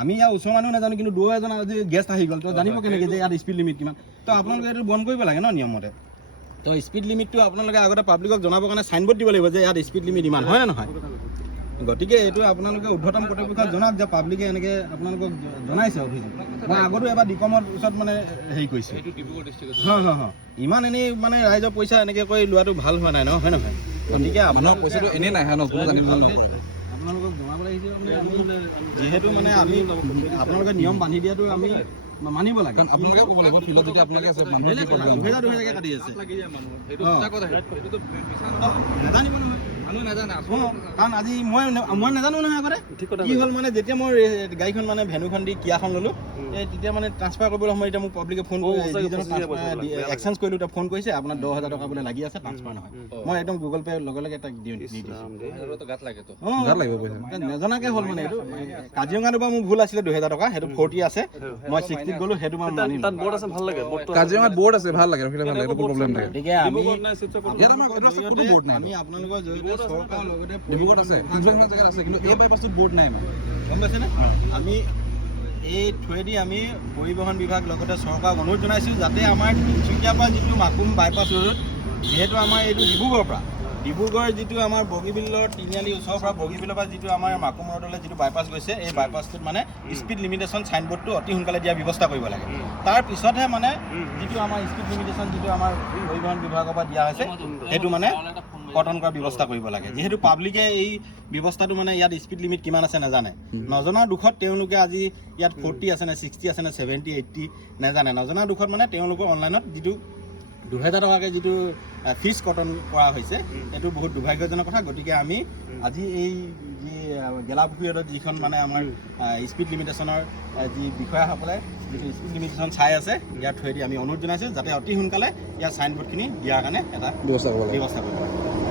আমি ইয়াৰ ওচৰৰ মানুহ নাজানো, কিন্তু দূৰৰ এজন আজি গেষ্ট আহি গ'ল, তো জানিব কেনেকৈ যে ইয়াত স্পীড লিমিট কিমান। তো আপোনালোকে এইটো বন্ধ কৰিব লাগে ন নিয়মমতে। তো স্পীড লিমিটটো আপোনালোকে আগতে পাব্লিকক জনাবৰ কাৰণে চাইনবোৰ্ড দিব লাগিব যে ইয়াত স্পীড লিমিট ইমান, হয় নে নহয়? গতিকে এইটো আপোনালোকে ঊৰ্ধ্বতম কৰ্তৃপক্ষক জনাওক যে পাব্লিকে এনেকৈ আপোনালোকক জনাইছে অভিযোগ। মই আগতো এবাৰ ডিকমৰ ওচৰত মানে হেৰি কৰিছোঁ। হয় ইমান এনেই মানে ৰাইজৰ পইচা এনেকৈ কৰি লোৱাটো ভাল হোৱা নাই ন, হয় নহয়? গতিকে আপোনাৰ পইচাটো এনেই নাহে ন, কোনো জানিব নকৰে। আপোনালোকক জনাবলৈ আহিছোঁ মানে আমি যিহেতু মানে আমি আপোনালোকে নিয়ম বান্ধি দিয়াটো আমি মানিব লাগে। কাৰণ আপোনালোকে ক'ব লাগিব ফিল্ডত যদি আপোনালোকে আছে মানুহে দুহেজাৰকৈ কাটি আছে নাজানিব নহয়, মানুহ নাজানে। কাৰণ আজি মই নাজানো নহয় আগতে কি হ'ল মানে যেতিয়া মই গাড়ীখন মানে ভেনুখন দি কিয়াখন ল'লোঁ, তেতিয়া মানে ট্ৰান্সফাৰ কৰিবলৈ সময় এতিয়া মোক পাব্লিকে ফোন কৰি এক্সচেঞ্জ কৰিলোঁ, এতিয়া ফোন কৰিছে আপোনাৰ 10,000 টকা বোলে লাগি আছে, ট্ৰান্সফাৰ নহয়। মই একদম গুগল পে' লগে লগে তাক দি দিছোঁ। নজনাকৈ হ'ল মানে এইটো। কাজিৰঙাটো বাৰু মোৰ ভুল আছিলে 2,000 টকা, সেইটো 40 আছে, মই 60 গ'লো, সেইটো মই মানিম। তাত বৰ্ড আছে, ভাল লাগে। কাজিৰঙাত বৰ্ড আছে, ভাল লাগে, ভাল লাগে, প্ৰব্লেম নাই। গতিকে আমি আপোনালোকৰ জৰিয়তে চৰকাৰৰ লগতে ডিব্ৰুগড়ত আছে, জেগাত আছে, কিন্তু এই বাইপাছটোত বৰ্ড নাই, গম পাইছেনে? আমি এই থ্ৰুৱেদি আমি পৰিবহণ বিভাগ লগতে চৰকাৰক অনুৰোধ জনাইছোঁ যাতে আমাৰ তিনিচুকীয়াৰ পৰা যিটো মাকুম বাইপাছ ৰোড, যিহেতু আমাৰ এইটো ডিব্ৰুগড় যিটো আমাৰ বগীবিলৰ তিনিআলি ওচৰৰ পৰা বগীবিলৰ পৰা যিটো আমাৰ মাকুম ৰোডলৈ যিটো বাইপাছ গৈছে, এই বাইপাছটোত মানে স্পীড লিমিটেশ্যন চাইনবোৰ্ডটো অতি সোনকালে দিয়াৰ ব্যৱস্থা কৰিব লাগে। তাৰ পিছতহে মানে যিটো আমাৰ স্পীড লিমিটেশ্যন যিটো আমাৰ পৰিবহণ বিভাগৰ পৰা দিয়া হৈছে সেইটো মানে কৰ্তন কৰাৰ ব্যৱস্থা কৰিব লাগে। যিহেতু পাব্লিকে এই ব্যৱস্থাটো মানে ইয়াত স্পীড লিমিট কিমান আছে নাজানে, নজনাৰ দুখত তেওঁলোকে আজি ইয়াত 40 আছে নে 60 আছে নে 70, 80 নাজানে। নজনাৰ দুখত মানে তেওঁলোকৰ অনলাইনত যিটো 2,000 টকাকৈ যিটো ফিজ কৰ্তন কৰা হৈছে, এইটো বহুত দুৰ্ভাগ্যজনক কথা। গতিকে আমি আজি এই যি গেলাপুখুৰীত যিখন মানে আমাৰ স্পীড লিমিটেশ্যনৰ যি বিষয়াসকলে যিটো স্পীড লিমিটেশ্যন চাই আছে, ইয়াৰ থ্ৰুৱেদি আমি অনুৰোধ জনাইছোঁ যাতে অতি সোনকালে ইয়াৰ চাইনবোৰ্ডখিনি দিয়াৰ কাৰণে এটা ব্যৱস্থা কৰিব লাগে।